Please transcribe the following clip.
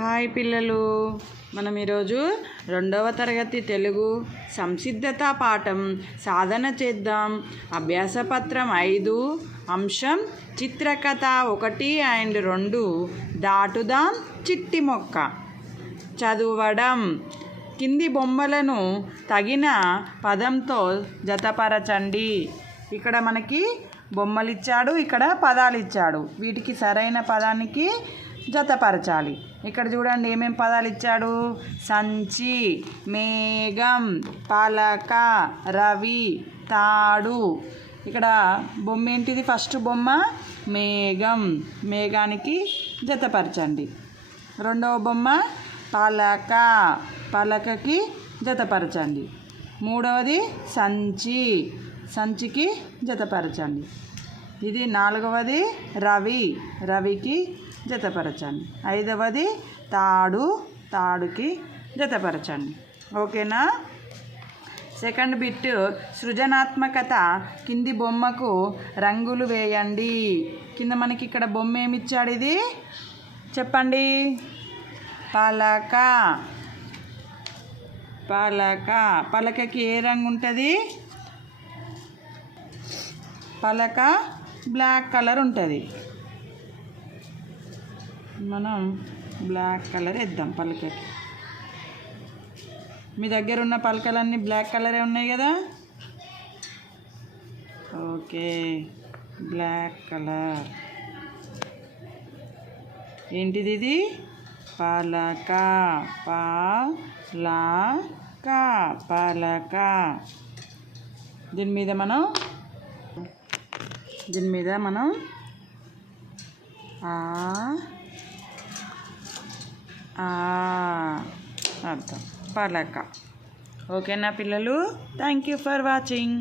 Hi పిల్లలు, మనం ఈరోజు 2వ తరగతి తెలుగు సంసిద్ధత పాఠం సాధన చేద్దాం. అభ్యాసపత్రం 5 అంశం చిత్రకథ 1 అండ్ 2 దాటుదాం చిట్టి మొక్క. చదవడం. కింది బొమ్మలను తగిన పదంతో జతపరచండి. ఇక్కడ మనకి బొమ్మలు ఇచ్చాడు, ఇక్కడ పదాలు ఇచ్చాడు. వీటికి సరైన పదానికి జతపరచాలి. ఇక్కడ చూడండి ఏమేం పదాలు ఇచ్చాడు. సంచి, మేఘం, పలక, రవి, తాడు. ఇక్కడ బొమ్మ ఏంటిది? ఫస్ట్ బొమ్మ మేఘం, మేఘానికి జతపరచండి. రెండవ బొమ్మ పలక, పలకకి జతపరచండి. మూడవది సంచి, సంచికి జతపరచండి. ఇది 4వది రవి, రవికి జతపరచండి. 5వది తాడు, తాడుకి జతపరచండి. ఓకేనా? సెకండ్ బిట్ సృజనాత్మకత. కింది బొమ్మకు రంగులు వేయండి. కింద మనకి ఇక్కడ బొమ్మ ఏమిచ్చాడు? ఇది చెప్పండి. పలక, పలక. పలకకి ఏ రంగు ఉంటుంది? పలక బ్లాక్ కలర్ ఉంటుంది. మనం బ్లాక్ కలర్ వేద్దాం పలకకి. మీ దగ్గర ఉన్న పలకలన్నీ బ్లాక్ కలరే ఉన్నాయి కదా? Okay, black colour. ఏంటిది? ఇది పలక, పలక, పలక. దీని మీద మనం అర్థం పలక. ఓకేనా పిల్లలు? Thank you for watching.